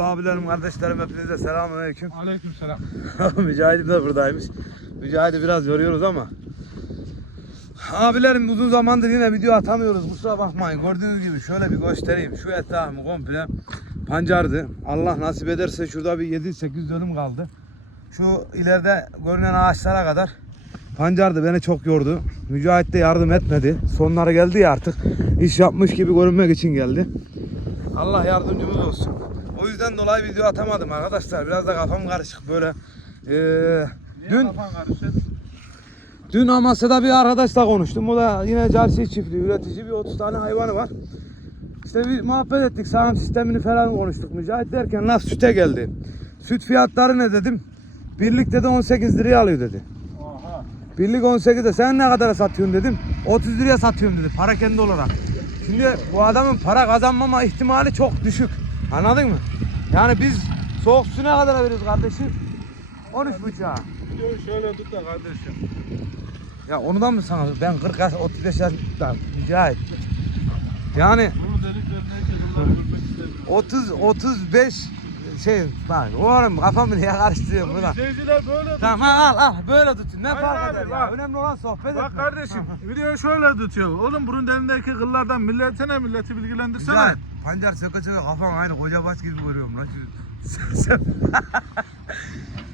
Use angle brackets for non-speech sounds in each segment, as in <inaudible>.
Abilerim, kardeşlerim hepinize selamünaleyküm. Aleykümselam. <laughs> Mücahit'im de buradaymış. Mücahit'i biraz yoruyoruz ama. Abilerim uzun zamandır yine video atamıyoruz. Kusura bakmayın. Gördüğünüz gibi şöyle bir göstereyim. Şu etrafımı komple pancardı. Allah nasip ederse şurada bir 7-8 dönüm kaldı. Şu ileride görünen ağaçlara kadar pancardı. Beni çok yordu. Mücahit de yardım etmedi. Sonları geldi ya artık. İş yapmış gibi görünmek için geldi. Allah yardımcımız olsun. O yüzden dolayı video atamadım arkadaşlar. Biraz da kafam karışık böyle. Ee, dün Kafan karışır. dün Amasya'da bir arkadaşla konuştum. O da yine Carsi çiftliği üretici bir 30 tane hayvanı var. İşte bir muhabbet ettik. Sağım sistemini falan konuştuk. Mücahit derken laf süte geldi. Süt fiyatları ne dedim? Birlikte de 18 liraya alıyor dedi. Oha. Birlik 18'de sen ne kadara satıyorsun dedim. 30 liraya satıyorum dedi para kendi olarak. Şimdi bu adamın para kazanmama ihtimali çok düşük. Anladın mı? Yani biz soğuk su ne kadar veriyoruz kardeşim? 13 buçuğa. Videoyu şöyle tut da kardeşim. Ya ondan mı sana? Ben 40 yaş, 35 yaşında mücahit. Yani Bunu deliklerine kendileri görmek istemiyorum. 30 35 şey bak oğlum kafamı niye karıştırıyorum burada. İzleyiciler böyle Tamam al al böyle tutun ne Hayır fark abi, eder ya. bak. Önemli olan sohbet Bak etmek. kardeşim videoyu şöyle tutuyor. Oğlum burun derindeki kıllardan milletine milleti bilgilendirsene. Güzel. Pancar söke söke kafam aynı koca baş gibi görüyorum lan. <laughs>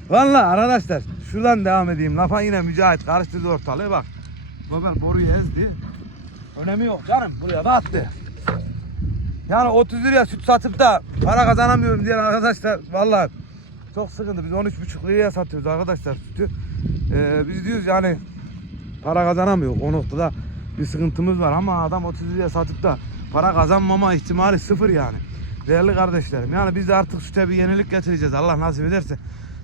Vallahi arkadaşlar şuradan devam edeyim. Lafa yine mücahit karıştırdı ortalığı bak. Babel boruyu ezdi. Önemi yok canım buraya da attı. Yani 30 liraya süt satıp da para kazanamıyorum diyen arkadaşlar vallahi çok sıkıntı. Biz 13,5 liraya satıyoruz arkadaşlar sütü. Ee, biz diyoruz yani para kazanamıyor. O noktada bir sıkıntımız var ama adam 30 liraya satıp da para kazanmama ihtimali sıfır yani. Değerli kardeşlerim yani biz de artık süte bir yenilik getireceğiz Allah nasip ederse.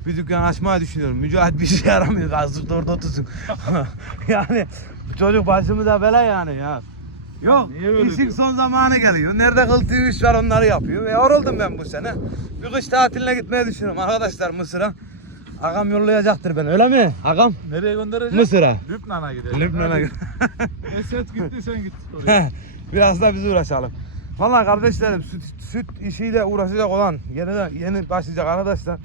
Bir dükkan açmayı düşünüyorum. Mücahit bir şey yaramıyor. Gazlık da orada otursun. <laughs> yani çocuk başımıza bela yani ya. Yok Niye böyle işin diyor? son zamanı geliyor. Nerede kıltığı iş var onları yapıyor. Ve yoruldum ben bu sene. Bir kış tatiline gitmeyi düşünüyorum arkadaşlar Mısır'a. Agam yollayacaktır ben öyle mi? Agam Nereye göndereceğiz? Mısır'a. Lübnan'a gidelim. Lübnan'a git. Esed gitti sen git oraya. Biraz da biz uğraşalım. Vallahi kardeşlerim süt, süt işiyle uğraşacak olan yeni de yeni başlayacak arkadaşlar.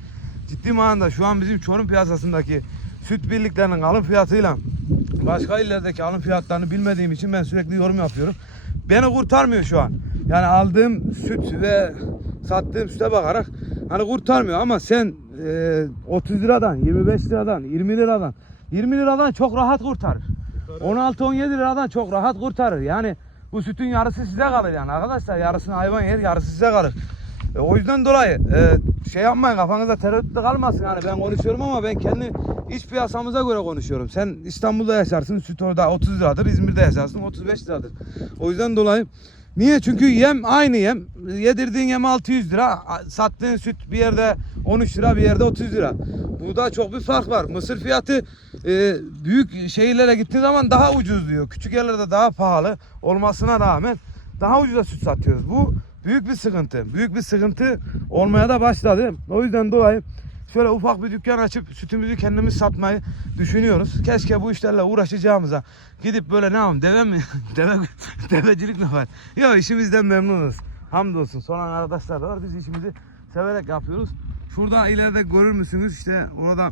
Ciddi manada şu an bizim Çorum piyasasındaki süt birliklerinin alım fiyatıyla başka illerdeki alım fiyatlarını bilmediğim için ben sürekli yorum yapıyorum. Beni kurtarmıyor şu an. Yani aldığım süt ve sattığım süte bakarak hani kurtarmıyor ama sen e, 30 liradan, 25 liradan, 20 liradan, 20 liradan çok rahat kurtarır. 16-17 liradan çok rahat kurtarır. Yani bu sütün yarısı size kalır yani arkadaşlar. Yarısını hayvan yer, yarısı size kalır. E, o yüzden dolayı e, şey yapmayın kafanızda tereddütte kalmasın. Yani ben konuşuyorum ama ben kendi iç piyasamıza göre konuşuyorum. Sen İstanbul'da yaşarsın süt orada 30 liradır. İzmir'de yaşarsın 35 liradır. O yüzden dolayı Niye? Çünkü yem aynı yem. Yedirdiğin yem 600 lira. Sattığın süt bir yerde 13 lira bir yerde 30 lira. Burada çok bir fark var. Mısır fiyatı e, büyük şehirlere gittiğin zaman daha ucuz diyor. Küçük yerlerde daha pahalı olmasına rağmen daha ucuza süt satıyoruz. Bu büyük bir sıkıntı. Büyük bir sıkıntı olmaya da başladı. O yüzden dolayı şöyle ufak bir dükkan açıp sütümüzü kendimiz satmayı düşünüyoruz. Keşke bu işlerle uğraşacağımıza gidip böyle ne yapalım deve mi? <laughs> deve, devecilik mi var? Yok işimizden memnunuz. Hamdolsun. Soran arkadaşlar da var. Biz işimizi severek yapıyoruz. Şurada ileride görür müsünüz? İşte orada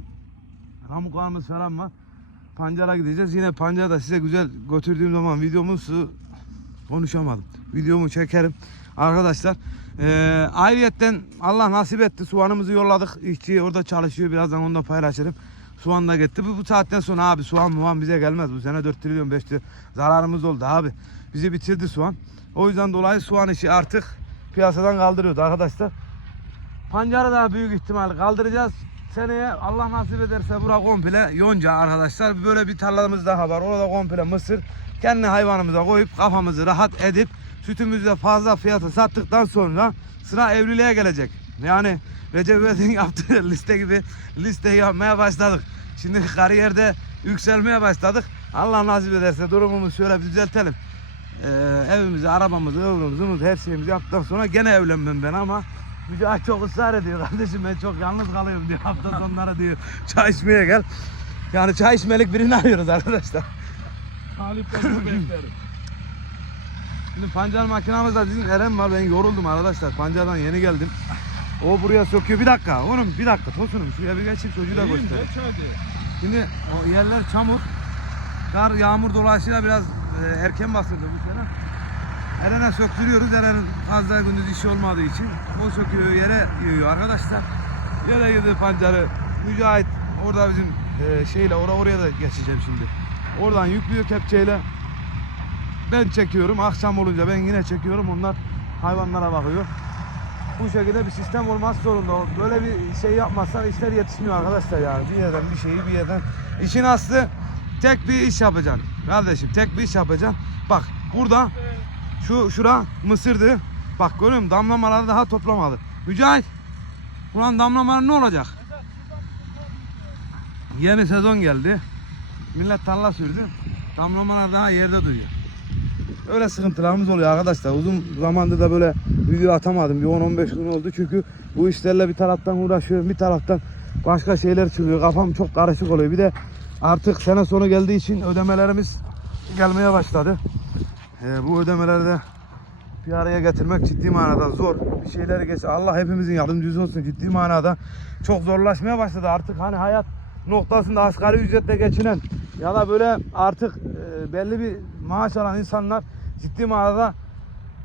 pamuklarımız falan var. Pancara gideceğiz. Yine pancara da size güzel götürdüğüm zaman videomuzu konuşamadım. Videomu çekerim. Arkadaşlar eee ayrıyetten Allah nasip etti. Soğanımızı yolladık. İşçi orada çalışıyor. Birazdan onu da paylaşırım. Soğan da gitti. Bu, bu saatten sonra abi soğan muğan bize gelmez. Bu sene 4 trilyon 5 trilyon zararımız oldu abi. Bizi bitirdi soğan. O yüzden dolayı soğan işi artık piyasadan kaldırıyoruz arkadaşlar. Pancarı da büyük ihtimal kaldıracağız. Seneye Allah nasip ederse bura komple yonca arkadaşlar. Böyle bir tarlamız daha var. Orada komple mısır. Kendi hayvanımıza koyup kafamızı rahat edip sütümüzü de fazla fiyata sattıktan sonra sıra evliliğe gelecek. Yani Recep İvedik'in yaptığı <laughs> liste gibi listeyi yapmaya başladık. Şimdi kariyerde yükselmeye başladık. Allah nasip ederse durumumuzu şöyle bir düzeltelim. Ee, evimizi, arabamızı, ömrümüzü, her şeyimizi yaptıktan sonra gene evlenmem ben ama Mücahit çok ısrar ediyor kardeşim ben çok yalnız kalıyorum diyor hafta <laughs> sonları diyor çay içmeye gel. Yani çay içmelik birini arıyoruz arkadaşlar. Bunu <laughs> beklerim. Şimdi pancar makinamızda bizim Eren var ben yoruldum arkadaşlar pancardan yeni geldim. O buraya sokuyor. Bir dakika oğlum bir dakika Tosunum şuraya bir geçip çocuğu da göster. Şimdi o yerler çamur. Kar, yağmur dolayısıyla biraz e, erken bastırdı bu sene. Eren'e söktürüyoruz. Eren'in fazla gündüz işi olmadığı için o söküyor yere yığıyor arkadaşlar. Yere yığdığı pancarı Mücahit orada bizim e, şeyle oraya oraya da geçeceğim şimdi. Oradan yüklüyor kepçeyle. Ben çekiyorum. Akşam olunca ben yine çekiyorum. Onlar hayvanlara bakıyor. Bu şekilde bir sistem olmaz zorunda. Böyle bir şey yapmazsan işler yetişmiyor arkadaşlar yani. Bir yerden bir şeyi bir yerden. İşin aslı tek bir iş yapacaksın. Kardeşim tek bir iş yapacaksın. Bak burada şu şura mısırdı. Bak görüyor musun? Damlamaları daha toplamadı. Mücahit. Ulan damlamalar ne olacak? Yeni sezon geldi. Millet tarla sürdü. Damlamalar daha yerde duruyor. Öyle sıkıntılarımız oluyor arkadaşlar. Uzun zamandır da böyle video atamadım. Bir 10-15 gün oldu. Çünkü bu işlerle bir taraftan uğraşıyorum. Bir taraftan başka şeyler çıkıyor. Kafam çok karışık oluyor. Bir de artık sene sonu geldiği için ödemelerimiz gelmeye başladı. Ee, bu ödemelerde bir araya getirmek ciddi manada zor. Bir şeyleri geç. Allah hepimizin yardımcısı olsun ciddi manada. Çok zorlaşmaya başladı artık hani hayat noktasında asgari ücretle geçinen ya da böyle artık e, belli bir maaş alan insanlar ciddi manada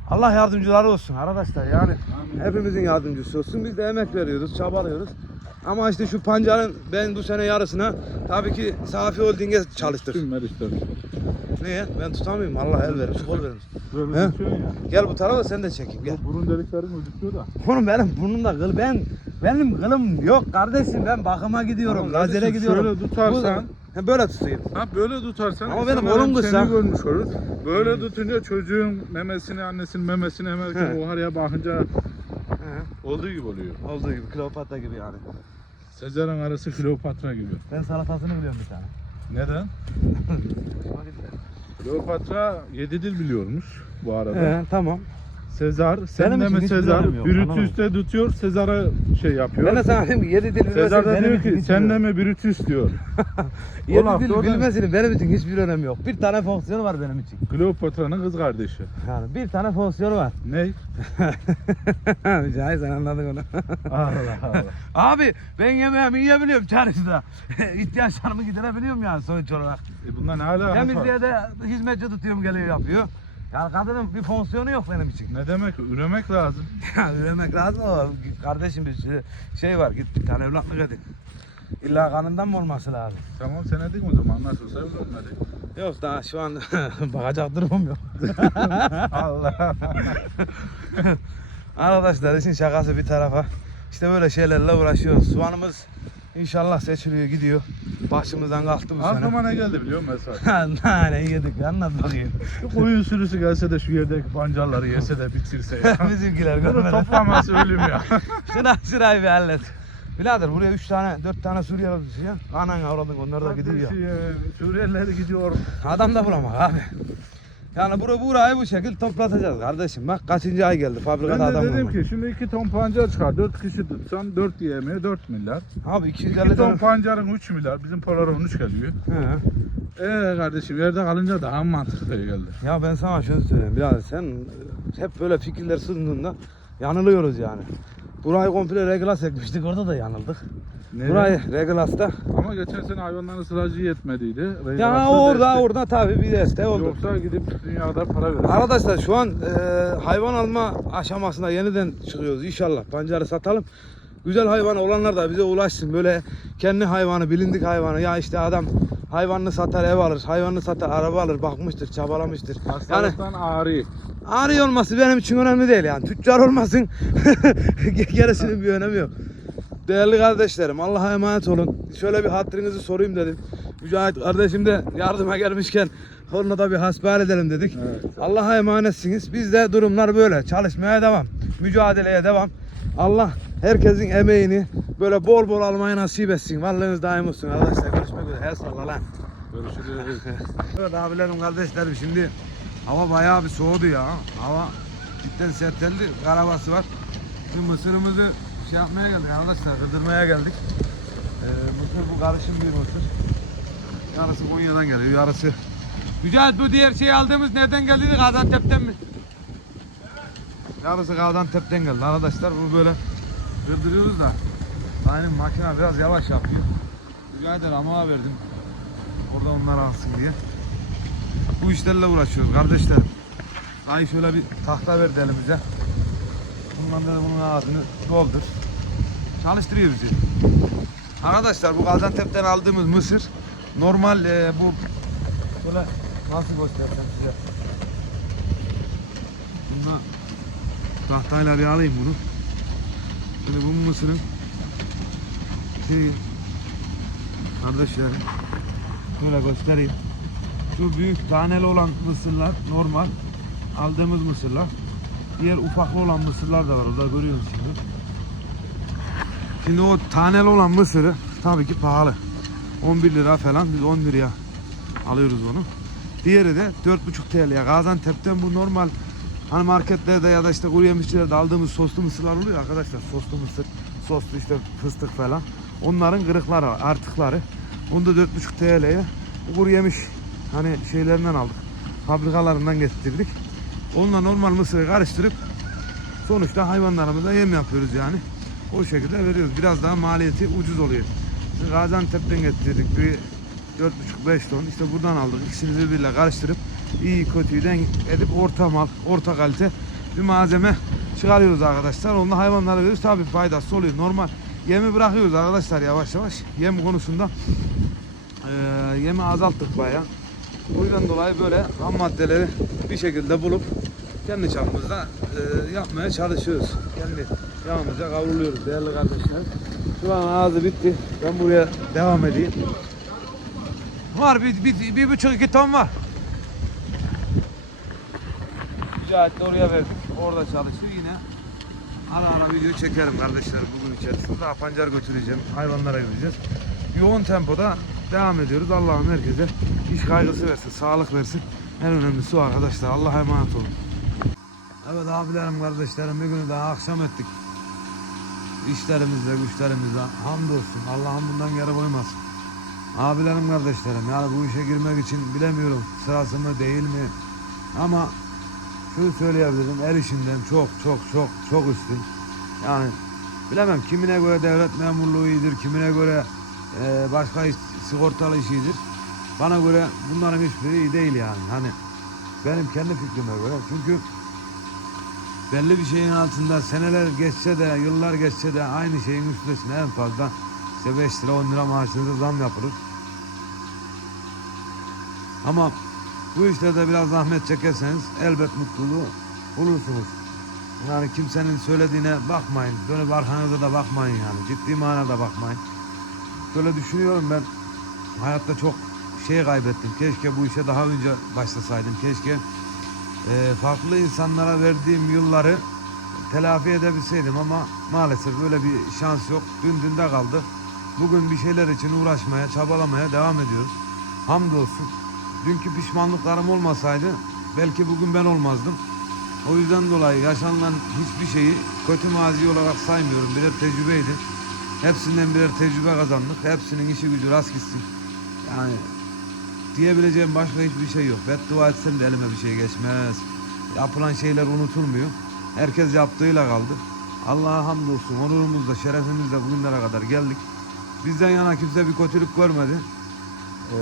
Allah yardımcıları olsun arkadaşlar yani hepimizin yardımcısı olsun. Biz de emek veriyoruz, çabalıyoruz. Ama işte şu pancarın ben bu sene yarısına tabii ki Safi Holding'e çalıştır. Tüm Meriç'ten. Niye? Ben tutamıyorum. Allah el verir, kol verir. Böyle He? tutuyorsun ya. Gel bu tarafa sen de çekeyim gel. Burun deliklerin gözüküyor da. Oğlum benim burnumda kıl ben benim kılım yok kardeşim ben bakıma gidiyorum Tamam lazere gidiyorum. şöyle tutarsan- Bu- He, böyle tutayım. Ha böyle tutarsan Ama benim oğlum kısa. Seni görmüş olur. Böyle tutunca çocuğun memesini, annesinin memesini hemen He. o haraya bakınca He, olduğu gibi oluyor. olduğu gibi Kleopatra gibi yani. Sezar'ın arası Kleopatra gibi. Ben salatasını biliyorum bir tane. Neden? <laughs> Kleopatra yedi dil biliyormuş bu arada. He, tamam. Sezar, sen de için mi hiçbir Sezar? önemi yok, Brutus'te tutuyor, Sezar'a şey yapıyor. Ben de sana diyeyim ki yedi dil Sezar da bilmesinin diyor benim için ki hiçbir sen de önemi- mi Brutus diyor. <laughs> Laf dil da bilmesinin benim için hiçbir önemi yok. Bir tane fonksiyonu var benim için. Kleopatra'nın kız kardeşi. Yani bir tane fonksiyonu var. Ne? <laughs> Mücahit sen anladın onu. Allah Allah. Abi ben yemeğimi yiyebiliyorum çarşıda. <laughs> İhtiyaçlarımı giderebiliyorum yani sonuç olarak. E bundan var? Temizliğe de hizmetçi tutuyorum geliyor yapıyor. Yani kadının bir fonksiyonu yok benim için. Ne demek? Üremek lazım. <laughs> Ya Üremek lazım ama kardeşim bir şey- şey var git bir tane evlatlık edin. İlla kanından mı olması lazım? Tamam sen edin o zaman nasıl olsa evlenmedik. Yok daha şu an <laughs> bakacak durumum yok. <laughs> Allah. Arkadaşlar işin şakası bir tarafa. İşte böyle şeylerle uğraşıyoruz. Soğanımız inşallah seçiliyor gidiyor. Başımızdan kalktı bu sene. Aklıma ne geldi biliyor musun Esat? <laughs> Nane yedik anlat bakayım. Şu koyun sürüsü gelse de şu yerdeki pancarları yese de bitirse ya. <laughs> Bizimkiler Bunu toplaması ölüm ya. <laughs> Şuna şurayı bir hallet. Birader buraya 3 tane 4 tane Suriyeli düşüyor. Anan avradın onlar da gidiyor ya. Kardeşim, Suriyeliler gidiyor. Adam da bulamak abi. Yani bura, burayı bu şekilde toplatacağız kardeşim. Bak kaçıncı ay geldi Ben fabrikada de adam dedim bulmak. ki şimdi iki ton pancar çıkar. Dört kişi tutsan dört yemeğe dört milyar. Abi 250 İki ton tane. pancarın üç milyar. Bizim paralar 13 geliyor. He. Eee kardeşim yerde kalınca daha mantıklı geldi. Ya ben sana şunu söyleyeyim birader sen hep böyle fikirler sunduğunda yanılıyoruz yani. Burayı komple reglas ekmiştik orada da yanıldık. Nereye? Burayı reglas'ta. Ama geçen sene hayvanların sıracı yetmediydi. Ya orada destek. orada tabii bir desteği oldu. Yoksa gidip dünyada para verir. Arkadaşlar şu an e, hayvan alma aşamasına yeniden çıkıyoruz inşallah. Pancarı satalım. Güzel hayvan olanlar da bize ulaşsın. Böyle kendi hayvanı, bilindik hayvanı. Ya işte adam hayvanını satar, ev alır. Hayvanını satar, araba alır. Bakmıştır, çabalamıştır. Yani Hastalıktan ağrı. Ari olması benim için önemli değil yani. Tüccar olmasın. <laughs> Gerisinin bir önemi yok. Değerli kardeşlerim Allah'a emanet olun. Şöyle bir hatırınızı sorayım dedim. Mücahit kardeşim de yardıma gelmişken onunla da bir hasbihal edelim dedik. Evet. Allah'a emanetsiniz. Bizde durumlar böyle. Çalışmaya devam. Mücadeleye devam. Allah herkesin emeğini böyle bol bol almayı nasip etsin. Varlığınız daim olsun arkadaşlar. Görüşmek üzere. El salla lan. Görüşürüz. Evet abilerim kardeşlerim şimdi hava bayağı bir soğudu ya. Hava cidden serteldi. Karabası var. Şimdi mısırımızı şey yapmaya geldik arkadaşlar. Kırdırmaya geldik. Ee, mısır bu karışım bir mısır. Yarısı Konya'dan geliyor. Yarısı Mücahit bu diğer şeyi aldığımız nereden geldi? Gaziantep'ten mi? Yarısı Gaziantep'ten geldi arkadaşlar. Bu böyle kırdırıyoruz da Dayının makine biraz yavaş yapıyor. Rica ederim ama verdim. Orada onlar alsın diye. Bu işlerle uğraşıyoruz kardeşlerim. Ay şöyle bir tahta verdi elimize. Bundan da bunun ağzını doldur. Çalıştırıyor bizi. Arkadaşlar bu Gaziantep'ten aldığımız mısır normal e, bu şöyle nasıl göstersem size. Bunda tahtayla bir alayım bunu. Şimdi bu mısırın şeyi kardeşlerim şöyle göstereyim. Şu büyük taneli olan mısırlar normal aldığımız mısırlar. Diğer ufaklı olan mısırlar da var orada görüyorsunuz şimdi. O taneli olan mısırı tabii ki pahalı. 11 lira falan biz 10 liraya alıyoruz onu. Diğeri de 4,5 TL'ye. Gaziantep'ten bu normal hani marketlerde ya da işte kuru yemişçilerde aldığımız soslu mısırlar oluyor arkadaşlar. Soslu mısır, soslu işte fıstık falan. Onların kırıkları, artıkları. Onu da 4,5 TL'ye kuru hani şeylerinden aldık. Fabrikalarından getirdik. Onunla normal mısırı karıştırıp sonuçta hayvanlarımıza yem yapıyoruz yani. O şekilde veriyoruz. Biraz daha maliyeti ucuz oluyor. Gaziantep'ten getirdik bir 4,5-5 ton. İşte buradan aldık. İkisini birbiriyle karıştırıp iyi kötüyü denk edip orta mal, orta kalite bir malzeme çıkarıyoruz arkadaşlar. Onunla hayvanlara veriyoruz. Tabii faydası oluyor. Normal yemi bırakıyoruz arkadaşlar yavaş yavaş. Yem konusunda eee yemi azalttık bayağı. O yüzden dolayı böyle ham maddeleri bir şekilde bulup kendi çapımızda eee, yapmaya çalışıyoruz. Kendi yağımıza kavruluyoruz değerli kardeşler. Şu an ağzı bitti. Ben buraya devam edeyim. Var bir, bir, bir buçuk iki ton var. Mücahit de oraya verdik. Orada çalışıyor yine. Ara ara video çekerim kardeşler bugün içerisinde. Daha pancar götüreceğim. Hayvanlara gideceğiz. Yoğun tempoda devam ediyoruz. Allah'ım herkese iş kaygısı versin, sağlık versin. En önemlisi o arkadaşlar. Allah'a emanet olun. Evet abilerim, kardeşlerim bir günü daha akşam ettik. İşlerimizle, güçlerimizle hamdolsun. Allah'ım bundan geri koymasın. Abilerim, kardeşlerim yani bu işe girmek için bilemiyorum sırası mı değil mi? Ama şunu söyleyebilirim her işinden çok çok çok çok üstün. Yani bilemem kimine göre devlet memurluğu iyidir, kimine göre e, başka iş, sigortalı iş iyidir. Bana göre bunların hiçbiri iyi değil yani. Hani benim kendi fikrime göre. Çünkü belli bir şeyin altında seneler geçse de yıllar geçse de aynı şeyin üstüne en fazla işte 5 lira 10 lira maaşınıza zam yapılır. Ama bu işlerde biraz zahmet çekerseniz elbet mutluluğu bulursunuz. Yani kimsenin söylediğine bakmayın. Dönüp arkanıza da bakmayın yani. Ciddi manada bakmayın. Böyle düşünüyorum ben hayatta çok şey kaybettim. Keşke bu işe daha önce başlasaydım. Keşke e, farklı insanlara verdiğim yılları telafi edebilseydim ama maalesef böyle bir şans yok. Dün dünde kaldı. Bugün bir şeyler için uğraşmaya, çabalamaya devam ediyoruz. Hamdolsun. Dünkü pişmanlıklarım olmasaydı belki bugün ben olmazdım. O yüzden dolayı yaşanılan hiçbir şeyi kötü mazi olarak saymıyorum. Birer tecrübeydi. Hepsinden birer tecrübe kazandık. Hepsinin işi gücü rast gitsin. Yani diyebileceğim başka hiçbir şey yok. Beddua etsem de elime bir şey geçmez. Yapılan şeyler unutulmuyor. Herkes yaptığıyla kaldı. Allah'a hamdolsun. Onurumuzla, şerefimizle bugünlere kadar geldik. Bizden yana kimse bir kötülük görmedi. Ee,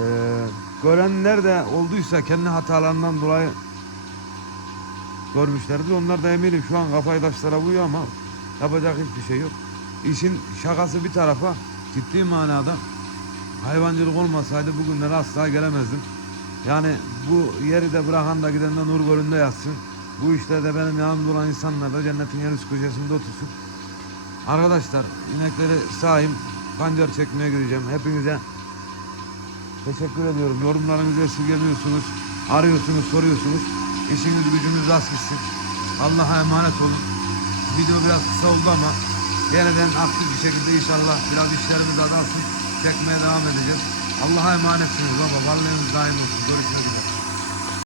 görenler de olduysa kendi hatalarından dolayı görmüşlerdir. Onlar da eminim şu an kafayı taşlara vuruyor ama yapacak hiçbir şey yok. İşin şakası bir tarafa ciddi manada hayvancılık olmasaydı bugünlere asla gelemezdim. Yani bu yeri de bırakan da giden de nur gölünde yatsın. Bu işlerde benim yanımda olan insanlar da cennetin en üst köşesinde otursun. Arkadaşlar inekleri sahip pancar çekmeye gideceğim. Hepinize teşekkür ediyorum. Yorumlarınızı esirgemiyorsunuz. Arıyorsunuz, soruyorsunuz. İşiniz gücünüz rast gitsin. Allah'a emanet olun. Video biraz kısa oldu ama yeniden aktif bir şekilde inşallah biraz işlerimiz azalsın. Çekmeye devam edeceğiz. Allah'a emanetsiniz baba. Varlığınız daim olsun. Görüşmek üzere.